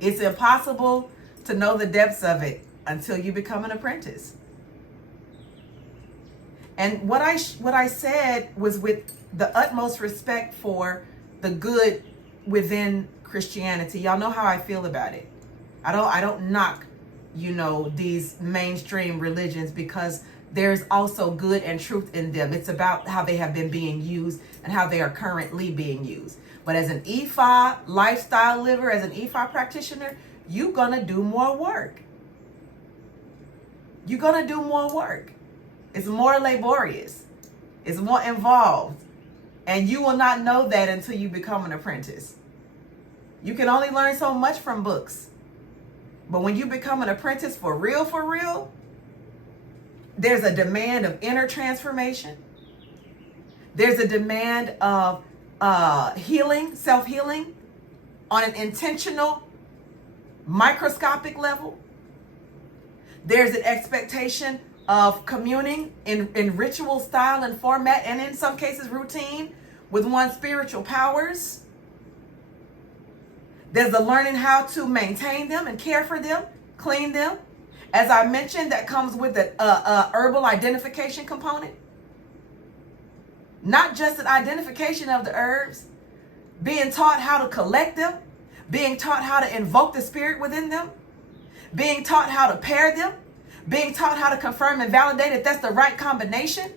It's impossible to know the depths of it until you become an apprentice. And what I said was with the utmost respect for the good within Christianity. Y'all know how I feel about it. I don't knock, these mainstream religions, because there's also good and truth in them. It's about how they have been being used and how they are currently being used. But as an Ifa lifestyle liver, as an Ifa practitioner, you're gonna do more work. You're gonna do more work. It's more laborious. It's more involved. And you will not know that until you become an apprentice. You can only learn so much from books. But when you become an apprentice for real, there's a demand of inner transformation. There's a demand of healing, self-healing on an intentional, microscopic level. There's an expectation of communing in ritual style and format, and in some cases routine, with one's spiritual powers. There's the learning how to maintain them and care for them, clean them. As I mentioned, that comes with the herbal identification component. Not just an identification of the herbs, being taught how to collect them, being taught how to invoke the spirit within them, being taught how to pair them, being taught how to confirm and validate if that's the right combination,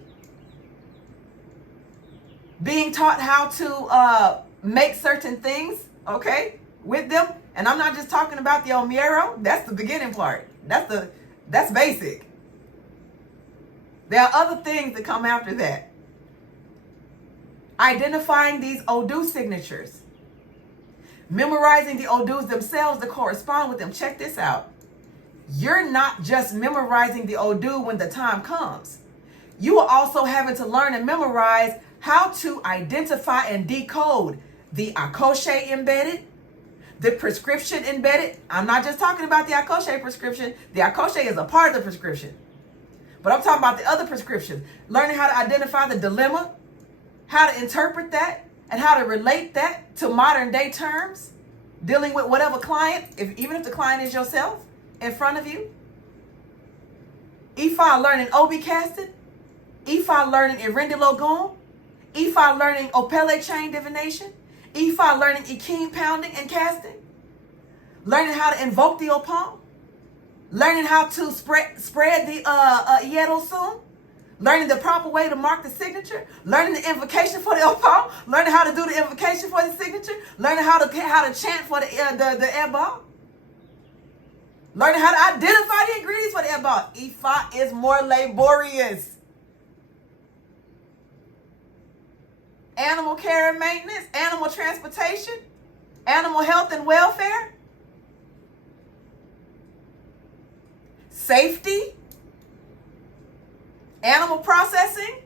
being taught how to make certain things, with them. And I'm not just talking about the Omero. That's the beginning part. That's basic. There are other things that come after that. Identifying these Odu signatures. Memorizing the Odus themselves that correspond with them. Check this out. You're not just memorizing the Odu when the time comes. You are also having to learn and memorize how to identify and decode the Akoshe embedded, the prescription embedded. I'm not just talking about the Akoshe prescription. The Akoshe is a part of the prescription. But I'm talking about the other prescriptions. Learning how to identify the dilemma, how to interpret that, and how to relate that to modern day terms, dealing with whatever client, even if the client is yourself in front of you. Ifa learning Obi casting, Ifa learning Irendilogun, Ifa learning Opele chain divination, Ifa learning Ikin pounding and casting, learning how to invoke the Opon, learning how to spread the Yerosun, learning the proper way to mark the signature, learning the invocation for the Opon, learning how to do the invocation for the signature, learning how to chant for the Eba, learning how to identify the ingredients for the Eba. Ifa is more laborious. Animal care and maintenance, animal transportation, animal health and welfare, safety, animal processing,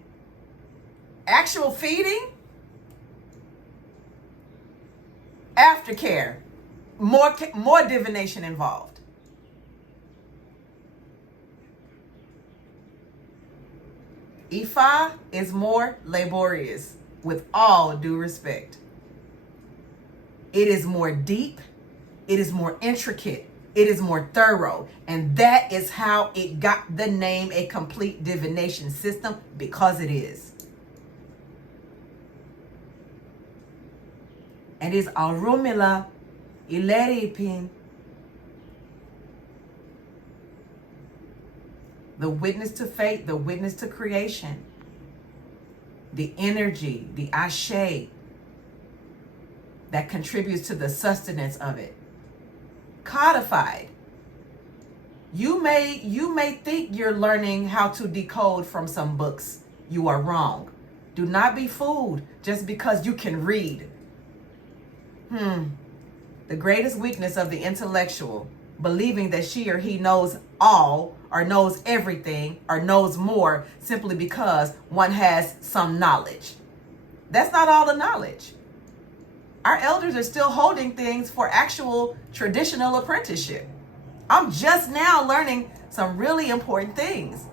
actual feeding, aftercare, more divination involved. Ifa is more laborious, with all due respect. It is more deep, it is more intricate, it is more thorough, and that is how it got the name a complete divination system, because it is. And it's Arumila Ileripin, the witness to fate, the witness to creation, the energy, the ashe that contributes to the sustenance of it. Codified. You may think you're learning how to decode from some books. You are wrong. Do not be fooled just because you can read. The greatest weakness of the intellectual, believing that she or he knows all, or knows everything, or knows more simply because one has some knowledge. That's not all the knowledge. Our elders are still holding things for actual traditional apprenticeship. I'm just now learning some really important things.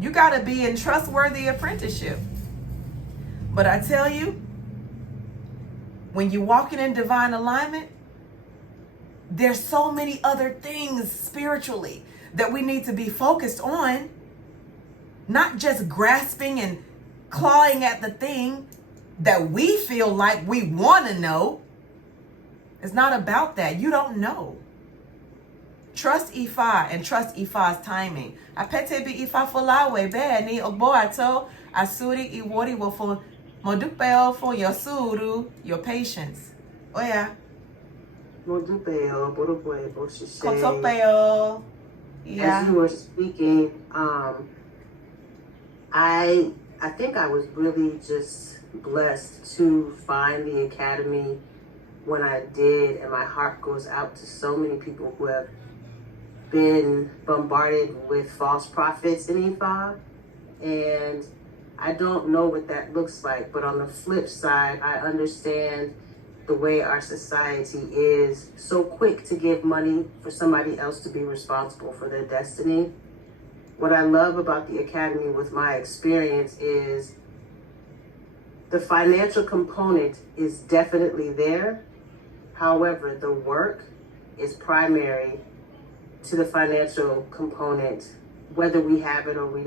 You got to be in trustworthy apprenticeship. But I tell you, when you're walking in divine alignment, There's so many other things spiritually that we need to be focused on, not just grasping and clawing at the thing that we feel like we want to know. It's not about that. You don't know. Trust Ifá and trust Ifá's timing. Apetebi Ifá folawe be ni oboato asuri iwori wo for modupeo for your suru, your patience. Oh yeah. Modupeo, borobue, àbọṣíṣẹ. Kotopeo. Yeah. As you were speaking, I think I was really just blessed to find the Academy when I did, and my heart goes out to so many people who have been bombarded with false prophets in Ifá, and I don't know what that looks like, but on the flip side, I understand the way our society is so quick to give money for somebody else to be responsible for their destiny. What I love about the Academy with my experience is the financial component is definitely there. However, the work is primary to the financial component, whether we have it or we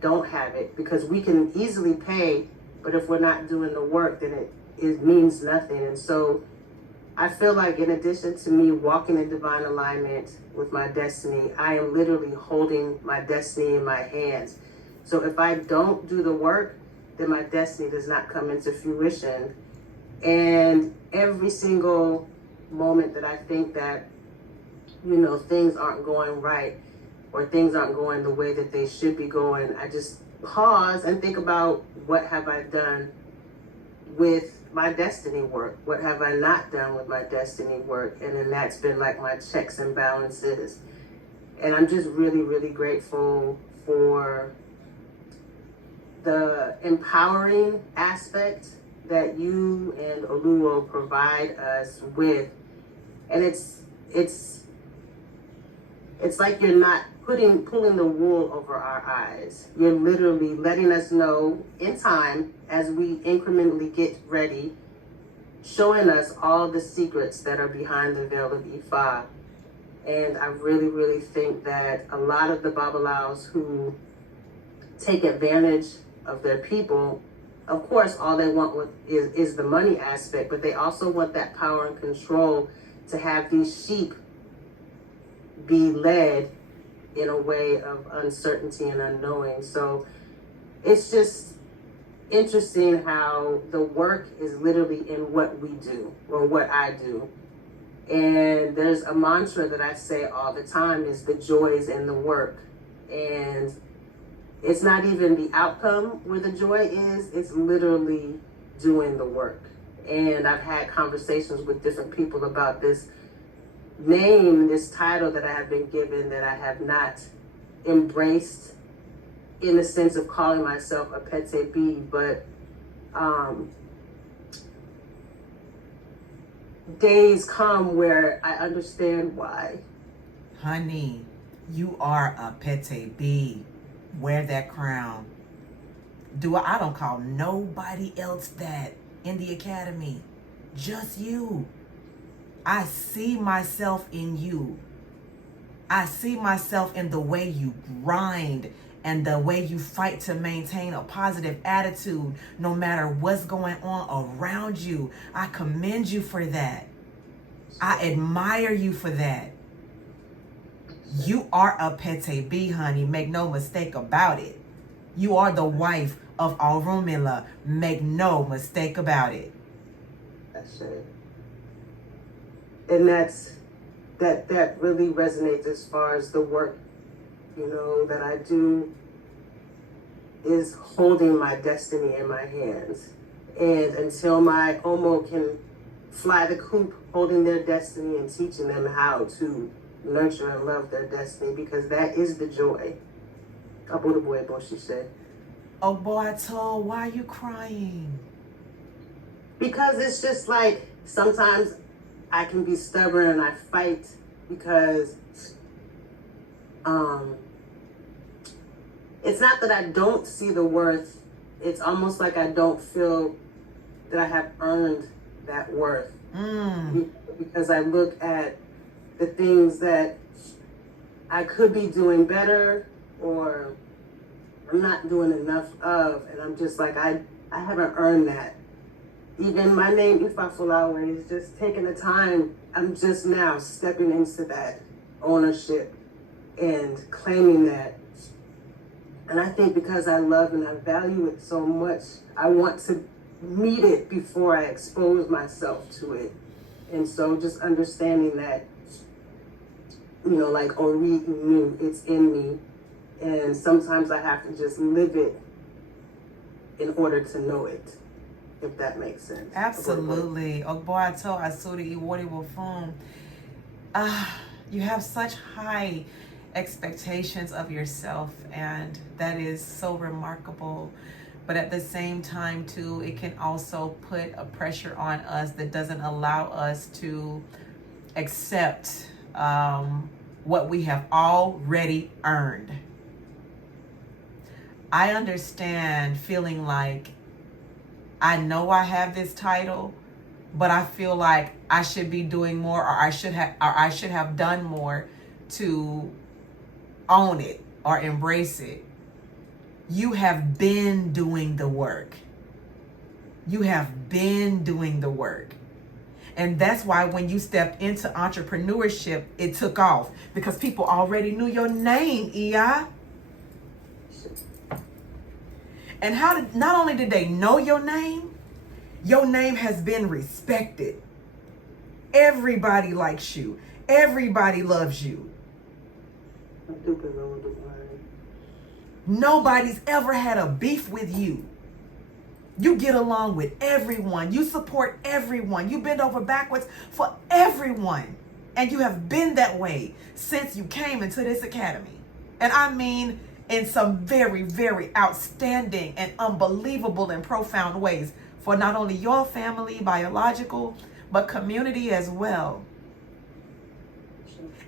don't have it, because we can easily pay, but if we're not doing the work, then it means nothing. And so I feel like in addition to me walking in divine alignment with my destiny, I am literally holding my destiny in my hands. So if I don't do the work, then my destiny does not come into fruition. And every single moment that I think that, things aren't going right or things aren't going the way that they should be going, I just pause and think about what have I done with my destiny work? What have I not done with my destiny work? And then that's been like my checks and balances. And I'm just really, really grateful for the empowering aspect that you and Oluo provide us with. And it's like you're not pulling the wool over our eyes. You're literally letting us know in time as we incrementally get ready, showing us all the secrets that are behind the veil of Ifá. And I really, really think that a lot of the Babalaos who take advantage of their people, of course, all they want is the money aspect, but they also want that power and control to have these sheep be led in a way of uncertainty and unknowing. So it's just interesting how the work is literally in what we do, or what I do. And there's a mantra that I say all the time is the joy is in the work. And it's not even the outcome where the joy is, it's literally doing the work. And I've had conversations with different people about this name, this title that I have been given that I have not embraced in the sense of calling myself Apetebi, but days come where I understand why. Honey, you are Apetebi. Wear that crown. I don't call nobody else that in the Academy. Just you. I see myself in you. I see myself in the way you grind and the way you fight to maintain a positive attitude no matter what's going on around you. I commend you for that. I admire you for that. You are Apetebi, honey. Make no mistake about it. You are the wife of Orunmila. Make no mistake about it. That's it. And that really resonates as far as the work, that I do is holding my destiny in my hands. And until my Omo can fly the coop, holding their destiny and teaching them how to nurture and love their destiny, because that is the joy. Àbọrú àbọṣíṣẹ. Oh boy, why are you crying? Because it's just like sometimes I can be stubborn and I fight because it's not that I don't see the worth. It's almost like I don't feel that I have earned that worth. Because I look at the things that I could be doing better or I'm not doing enough of, and I'm just like, I haven't earned that. Even my name, Ifá-Òrìṣà, is just taking the time. I'm just now stepping into that ownership and claiming that. And I think because I love and I value it so much, I want to meet it before I expose myself to it. And so just understanding that, you know, like Ori knew, it's in me. And sometimes I have to just live it in order to know it, if that makes sense. Absolutely. Ogboato Asuri Iwori Wofun. You have such high expectations of yourself, and that is so remarkable. But at the same time, too, it can also put a pressure on us that doesn't allow us to accept what we have already earned. I understand feeling like I know I have this title, but I feel like I should be doing more, or I should have done more to own it or embrace it. You have been doing the work. You have been doing the work. And that's why when you stepped into entrepreneurship, it took off, because people already knew your name, Iya. And not only did they know your name has been respected. Everybody likes you. Everybody loves you. Nobody's ever had a beef with you. You get along with everyone. You support everyone. You bend over backwards for everyone. And you have been that way since you came into this academy. And I mean, in some very, very outstanding and unbelievable and profound ways for not only your family, biological, but community as well.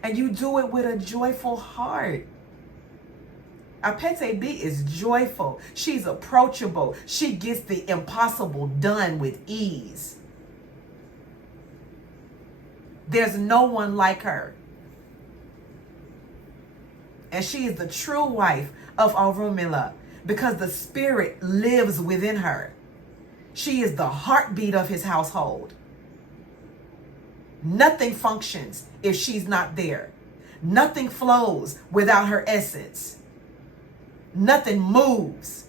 And you do it with a joyful heart. Apetebi is joyful. She's approachable. She gets the impossible done with ease. There's no one like her. And she is the true wife of Orunmila, because the spirit lives within her. She is the heartbeat of his household. Nothing functions if she's not there. Nothing flows without her essence. Nothing moves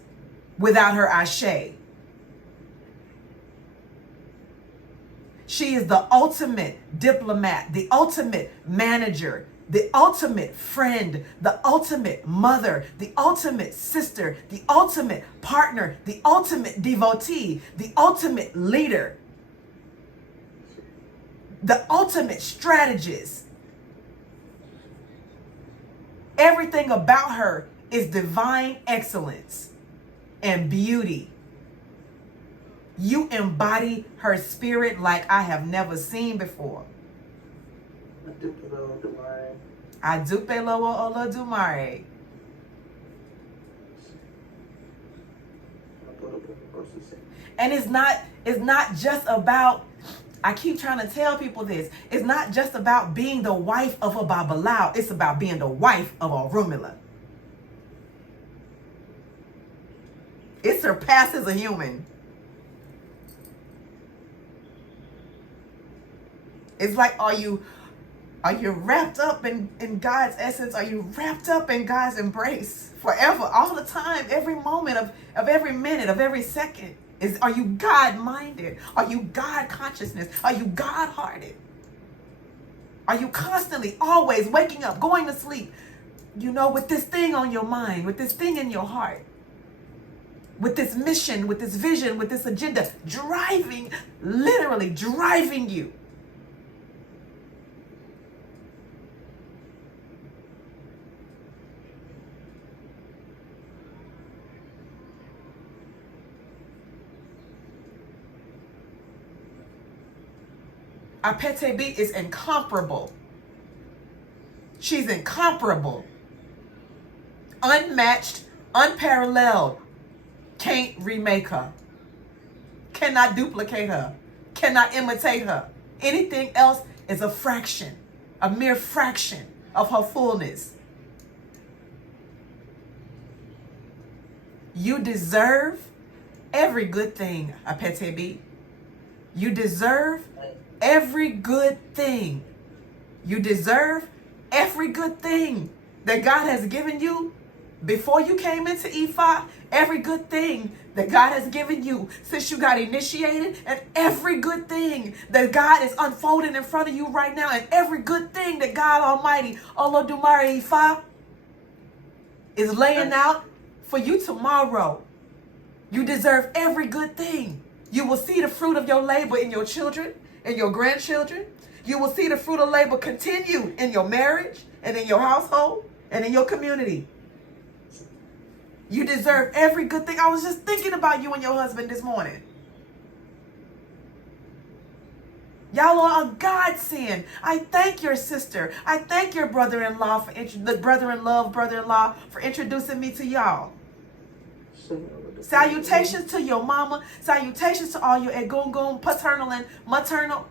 without her ashe. She is the ultimate diplomat, the ultimate manager, the ultimate friend, the ultimate mother, the ultimate sister, the ultimate partner, the ultimate devotee, the ultimate leader, the ultimate strategist. Everything about her is divine excellence and beauty. You embody her spirit like I have never seen before. Adupe lowo Olódùmarè. And it's not just about, I keep trying to tell people this, it's not just about being the wife of a Babalao, it's about being the wife of Orunmila. It surpasses a human. It's like, are you wrapped up in God's essence? Are you wrapped up in God's embrace forever, all the time, every moment of every minute, of every second? Are you God-minded? Are you God-consciousness? Are you God-hearted? Are you constantly, always waking up, going to sleep, with this thing on your mind, with this thing in your heart, with this mission, with this vision, with this agenda, literally driving you? Apetebi is incomparable. She's incomparable. Unmatched, unparalleled. Can't remake her. Cannot duplicate her. Cannot imitate her. Anything else is a fraction a mere fraction of her fullness. You deserve every good thing, Apetebi. You deserve every good thing. You deserve every good thing that God has given you before you came into Ifá, every good thing that God has given you since you got initiated, and every good thing that God is unfolding in front of you right now, and every good thing that God Almighty, Olódùmarè Ifá, is laying out for you tomorrow. You deserve every good thing. You will see the fruit of your labor in your children and your grandchildren. You will see the fruit of labor continue in your marriage and in your household and in your community. You deserve every good thing. I was just thinking about you and your husband this morning. Y'all are a godsend. I thank your sister. I thank your brother-in-law for introducing me to y'all. Salutations to your mama. Salutations to all your egungun, paternal and maternal.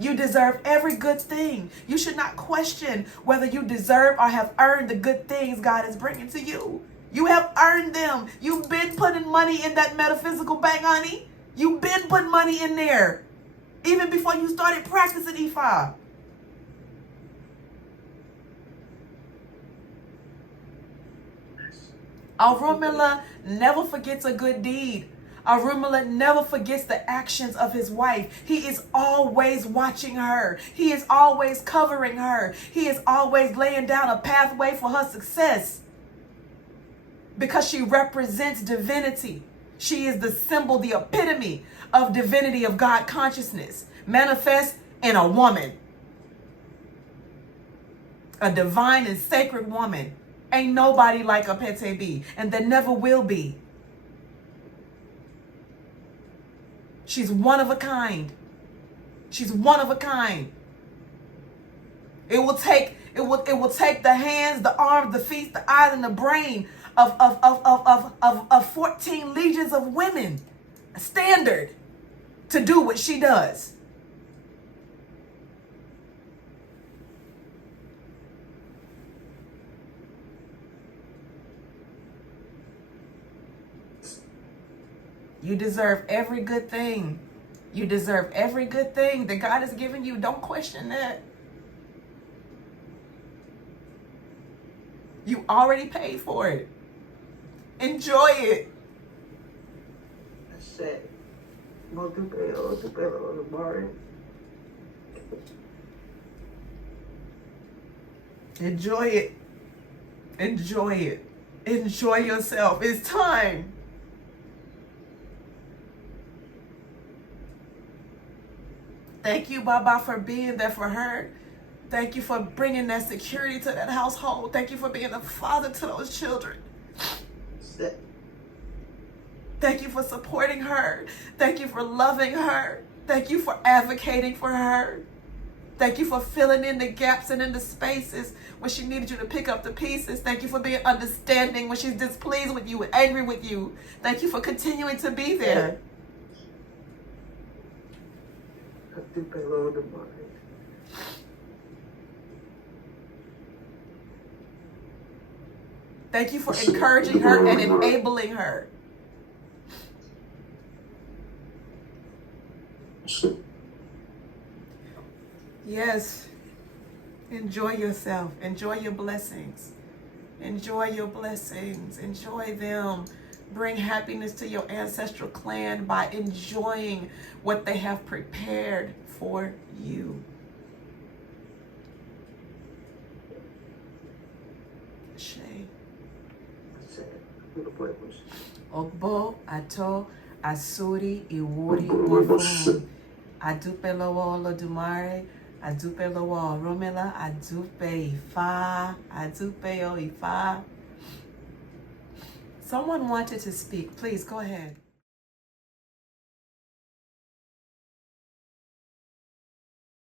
You deserve every good thing. You should not question whether you deserve or have earned the good things God is bringing to you. You have earned them. You've been putting money in that metaphysical bank, honey. You've been putting money in there. Even before you started practicing Ifá. Orunmila never forgets a good deed. Orunmila never forgets the actions of his wife. He is always watching her. He is always covering her. He is always laying down a pathway for her success. Because she represents divinity. She is the symbol, the epitome of divinity, of God consciousness, manifest in a woman. A divine and sacred woman. Ain't nobody like Apetebi, and there never will be. She's one of a kind. She's one of a kind. It will take the hands, the arms, the feet, the eyes, and the brain of 14 legions of women, a standard, to do what she does. You deserve every good thing. You deserve every good thing that God has given you. Don't question that. You already paid for it. Enjoy it. That's it. Enjoy it. Enjoy it. Enjoy yourself. It's time. Thank you, Baba, for being there for her. Thank you for bringing that security to that household. Thank you for being a father to those children. Thank you for supporting her. Thank you for loving her. Thank you for advocating for her. Thank you for filling in the gaps and in the spaces when she needed you to pick up the pieces. Thank you for being understanding when she's displeased with you and angry with you. Thank you for continuing to be there. Thank you for encouraging her and enabling her. Yes. Enjoy yourself. Enjoy your blessings. Enjoy your blessings. Enjoy them. Bring happiness to your ancestral clan by enjoying what they have prepared for you. Shay. Ogbo, Ato, Asuri, Iwori, Wafun. Adúpẹ́ lọ́wọ́ Olódùmarè. Adúpẹ́ lọ́wọ́ Orunmila. Adúpẹ́ Ifá. Adúpẹ́ Ifá. Someone wanted to speak. Please go ahead.